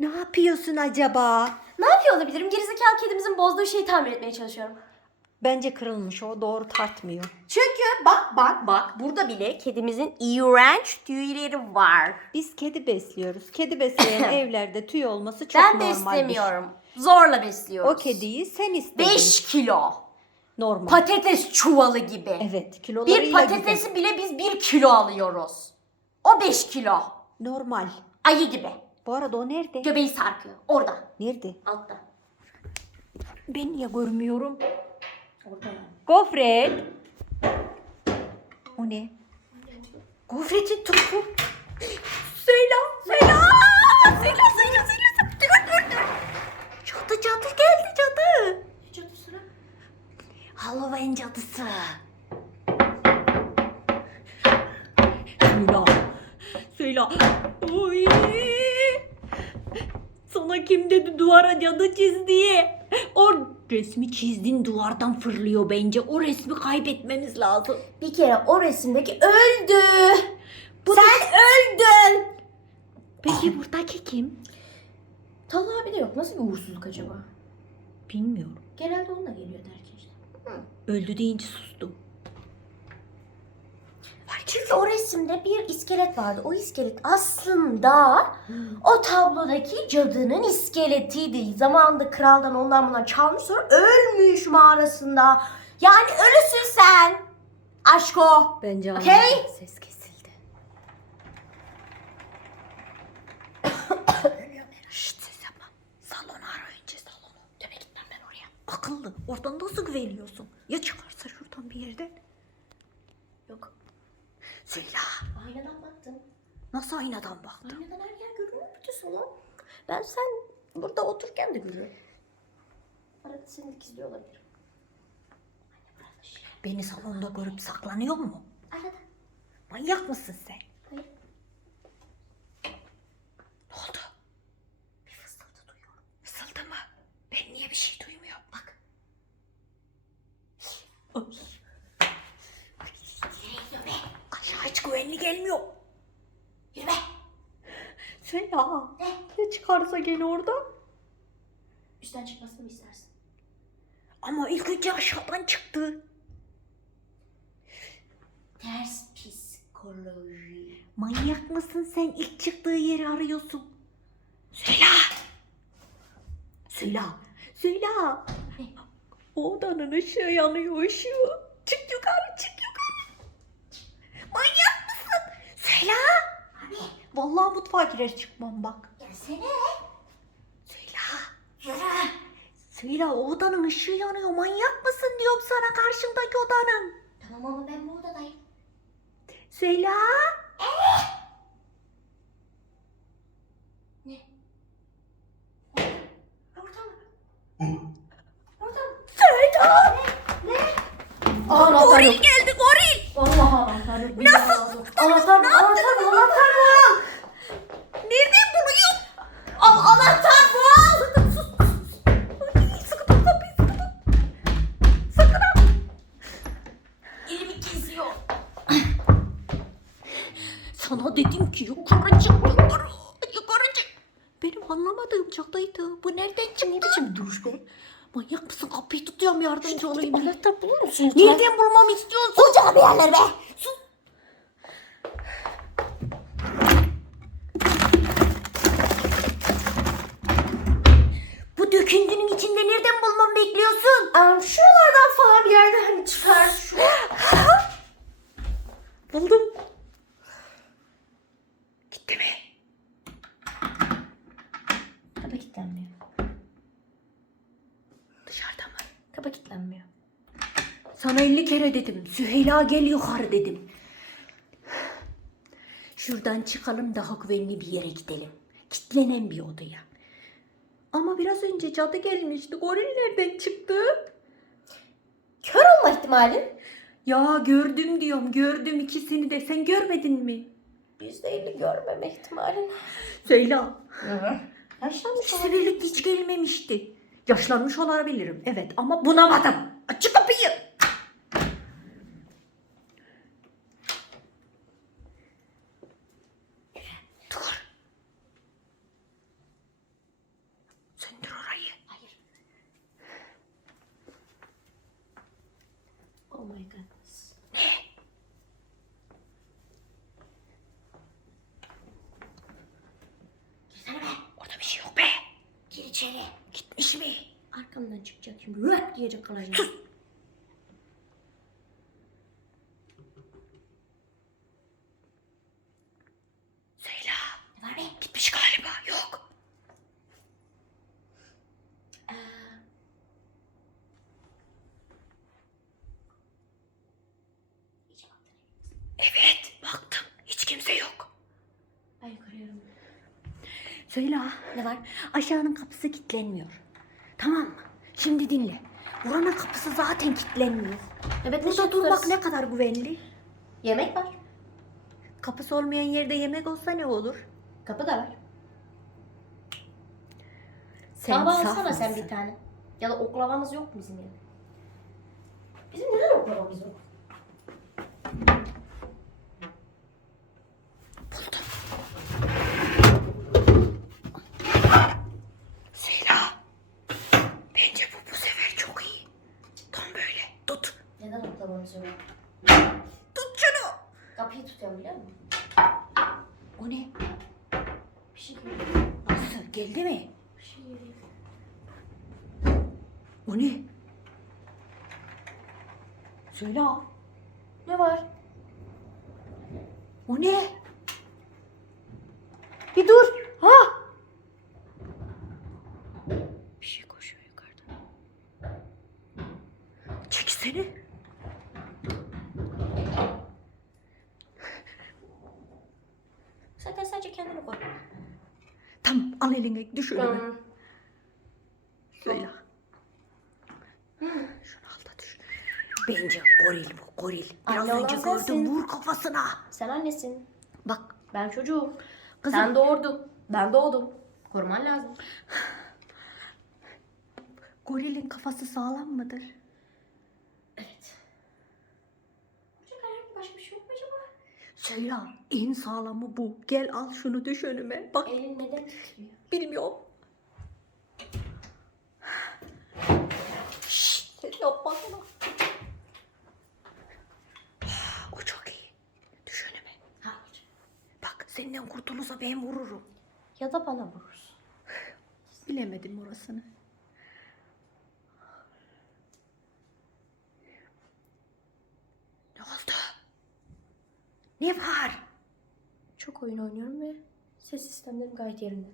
Ne yapıyorsun acaba? Ne yapıyor olabilirim? Gerizekalı kedimizin bozduğu şeyi tamir etmeye çalışıyorum. Bence kırılmış o doğru tartmıyor. Çünkü bak bak bak burada bile kedimizin iğrenç tüyleri var. Biz kedi besliyoruz. Kedi besleyen evlerde tüy olması çok ben normal. beslemiyorum. Zorla besliyoruz. O kediyi sen istedin. 5 kilo. Normal. Patates çuvalı gibi. evet kilolarıyla Bir güzel. patatesi bile biz 1 kilo alıyoruz. O 5 kilo. Normal. Ayı gibi. Bu arada o nerede? Göbeği sarkıyor. Orada. Nerede? Altta. Ben niye görmüyorum? Orada. Gofret. O ne? Gofretin topu. Söyle, söyle. Söyle, söyle, söyle. Dur, dur, dur. Cadı, cadı geldi cadı. Cadı sıra. Halloween cadısı. Söyle. Söyle. Kim dedi duvara cadı çiz diye? O resmi çizdin duvardan fırlıyor bence. O resmi kaybetmemiz lazım. Bir kere o resimdeki öldü. Sen öldün. Peki buradaki kim? Talha abi de yok. Nasıl bir uğursuzluk acaba? Bilmiyorum. Genelde onunla geliyor derken işte. Öldü deyince sustu. Çünkü o resimde bir iskelet vardı. O iskelet aslında o tablodaki cadının iskeletiydi. Zamanında kraldan ondan bundan çalmış sonra ölmüş mağarasında. Yani ölüsün sen. Aşko. Bence anladım. Ses kesildi. Şşt ses yapma. Salonu ara önce salonu. Deme gitmem ben oraya. Akıllı. Oradan nasıl güveniyorsun? Ya çıkarsa şuradan bir yerden? Söyle. Aynadan baktım. Nasıl aynadan baktın? Aynadan her yer görünür bütün salon. Ben sen burada otururken de görüyorum. Arada seni dikizliyor olabilirim. Şey. Beni salonda görüp saklanıyor mu? Arada. Manyak mısın sen? Hayır. Ne oldu? Bir fısıltı duyuyorum. Fısıltı mı? Ben niye bir şey duymuyorum? Bak. Ay. Ay. Nereye gidiyor be? Aşağı hiç güvenli gelmiyor. Yürü be. Sen ya. Ne? Ne çıkarsa gene orada. Üstten çıkmasını mı istersin? Ama ilk önce aşağıdan çıktı. Ters psikoloji. Manyak mısın sen? İlk çıktığı yeri arıyorsun. Söyle. Söyle. Söyle. O odanın ışığı yanıyor ışığı. Çık yukarı çık yukarı. Manyak mısın? Söyle. Abi Vallahi mutfağa girer çıkmam bak. gelsene. Söyle. Yürü. Söyle o odanın ışığı yanıyor. Manyak mısın diyorum sana karşımdaki odanın. Tamam ama ben bu odadayım. Söyle. Ne? Orada mı? Orada mı? Söyle. Ne? Anahtar Goril yok. geldi goril. Vallahi anahtar yok. Nasıl? Anahtar mı? Anahtar mı? Kapıyı tutuyorum yardımcı olayım. Anahtar bulur musun? Nereden bulmamı istiyorsun? Bulacağım bir yerler be. Sus. Bu döküntünün içinde nereden bulmamı bekliyorsun? Am şuralardan falan bir yerden hani çıkar. Buldum. Gitti mi? Kapı kilitlenmiyor. Dışarıda mı? Kapı kilitlenmiyor. Sana 50 kere dedim. Süheyla gel yukarı dedim. Şuradan çıkalım daha güvenli bir yere gidelim. Kitlenen bir odaya. Ama biraz önce cadı gelmişti. Goril nereden çıktı? Kör olma ihtimalin. Ya gördüm diyorum. Gördüm ikisini de. Sen görmedin mi? Yüzde elli görmeme ihtimalin. Söyle. Yaşlanmış İkisi birlikte hiç gelmemişti. Yaşlanmış olabilirim evet ama bunamadım. Açık kapıyı. Dur. Söndür orayı. Hayır. Oh my god. Şey Gir içeri. Gitmiş mi? Arkamdan çıkacak şimdi. Röp diyecek kalacak. Söyle. Ne var be? Gitmiş galiba. Yok. Ee. Evet. Baktım. Hiç kimse yok. Ben yukarıyorum. Söyle. Ne var? Aşağının kapısı kilitlenmiyor. Tamam mı? Şimdi dinle. Buranın kapısı zaten kilitlenmiyor. Evet Burada durmak ne kadar güvenli. Yemek var. Kapısı olmayan yerde yemek olsa ne olur? Kapı da var. Sen Tava saf alsana sen mısın? bir tane. Ya da oklavamız yok mu bizim evde? Bizim neden oklavamız yok? Buldum. Söyle. Bence bu bu sefer çok iyi. Tam böyle. Tut. Neden oklavamız yok? Tut şunu. Kapıyı tutuyorum biliyor musun? O ne? Bir şey geliyor. Nasıl? Geldi mi? Bir şey geliyor. O ne? Söyle. Ne var? O ne? Bir dur. Ha? Bir şey koşuyor yukarıda. Çekilsene. Zaten sadece kendini koy. Tamam al eline düş önüme. Hmm. Söyle. Şunu al da düş. Bence goril bu goril. Biraz Anne olan önce sensin. gördüm vur kafasına. Sen annesin. Bak Ben çocuğum. Kızım. Sen doğurdun. Ben doğdum. Koruman lazım. gorilin kafası sağlam mıdır? Evet. Olacak herhangi başka bir şey yok mu acaba? Söyle en sağlamı bu. Gel al şunu düş önüme. Bak Elin neden titriyor? bilmiyorum. Şşt yapma sana. O çok iyi. Düş önüme. Hayır. Bak senden kurtulursa ben vururum. Ya da bana vurursun. Bilemedim orasını. Ne oldu? Ne var? Çok oyun oynuyorum ve ses sistemlerim gayet yerinde.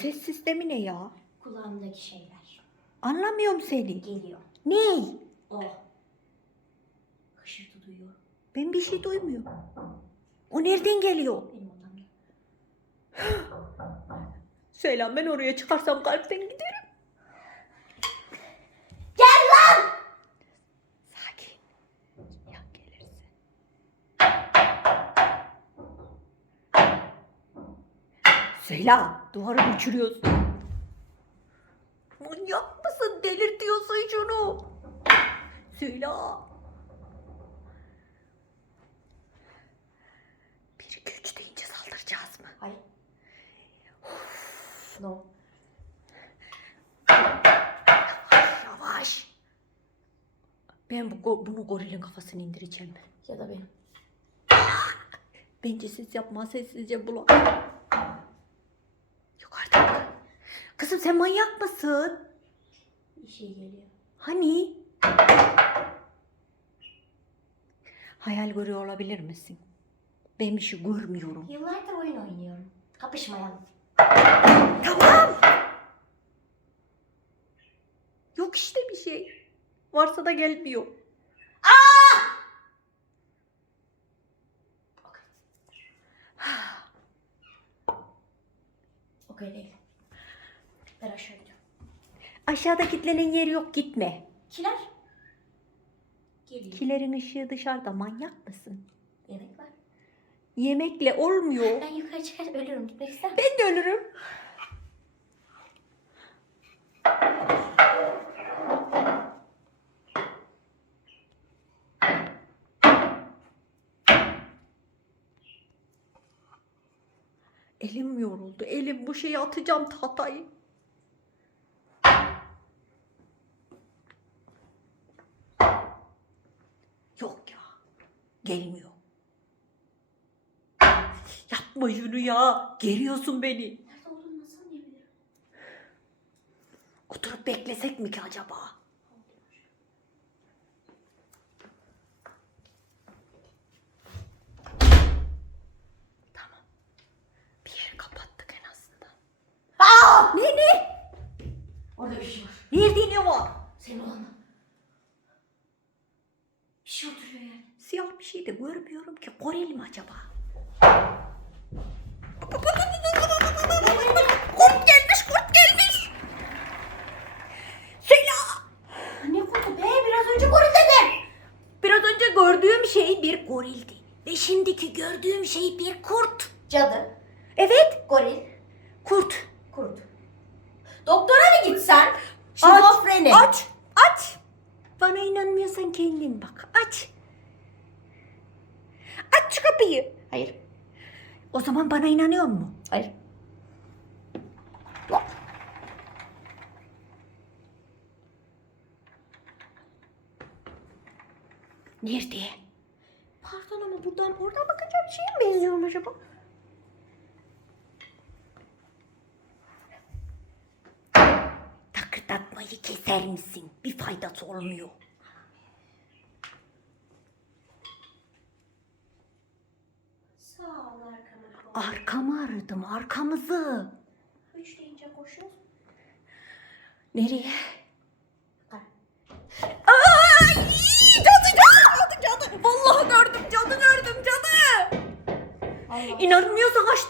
Ses sistemi ne ya? Kulağımdaki şeyler Anlamıyorum seni. geliyor. Ne? Oh. Hışırtı duyuyorum Ben bir şey duymuyorum. O nereden geliyor? benim odamda. Selam ben oraya çıkarsam kalpten giderim. Gel lan! Sakin. Ya gelirse. Selam. Duvarı uçuruyorsun. Manyak mısın? Delirtiyorsun şunu. Selam. Bir iki üç deyince saldıracağız mı? Hayır. No. Yavaş yavaş. Ben bu, bunu gorilin kafasını indireceğim. Ya da benim. Bence siz yapma sessizce bulan. Kızım sen manyak mısın? Bir şey geliyor. Hani? Hayal görüyor olabilir misin? Ben bir şey görmüyorum. Yıllardır oyun oynuyorum. Kapışmayalım. Tamam. Yok işte bir şey. Varsa da gelmiyor. Okey. Okey değil. Ben aşağı gidiyorum. Aşağıda kilitlenen yer yok gitme. Kiler. Geliyor. Kilerin ışığı dışarıda manyak mısın? Yemek var. Yemekle olmuyor. Ben yukarı çıkar ölürüm. Gitmek ister misin? Ben de ölürüm. Elim yoruldu. Elim bu şeyi atacağım tahtayı. Gelmiyor. Yapma şunu ya. Geriyorsun beni. Nerede olduğunu nasıl anlayabilirim? Oturup beklesek mi ki acaba? Tamam. Bir yeri kapattık en azından. Aa! Ne ne? Orada bir şey var. Nerede ne var? Senin oğlan. Bir şey oturuyor yani. Siyah bir şey de görmüyorum ki. Goril mi acaba? Kurt gelmiş, kurt gelmiş. Söyle. Ne kurtu be? Biraz önce goril dedin. Biraz önce gördüğüm şey bir gorildi. Ve şimdiki gördüğüm şey bir kurt. Cadı, Evet, goril, kurt. kurt. Doktora mı gitsen? Şizofreni. Aç, aç. Bana inanmıyorsan kendin bak. Aç. Aç şu kapıyı. Hayır. O zaman bana inanıyor mu? Hayır. Nerede? Pardon ama buradan oradan bakınca bir şeye mi benziyorum acaba? Takırdatmayı keser misin? Bir faydası olmuyor. Arkamı aradım, arkamızı. Üç deyince koşuyoruz. Nereye? Ay! Cadı, cadı, cadı, cadı. Vallahi gördüm, cadı gördüm, cadı. Allah. İnanmıyorsan aç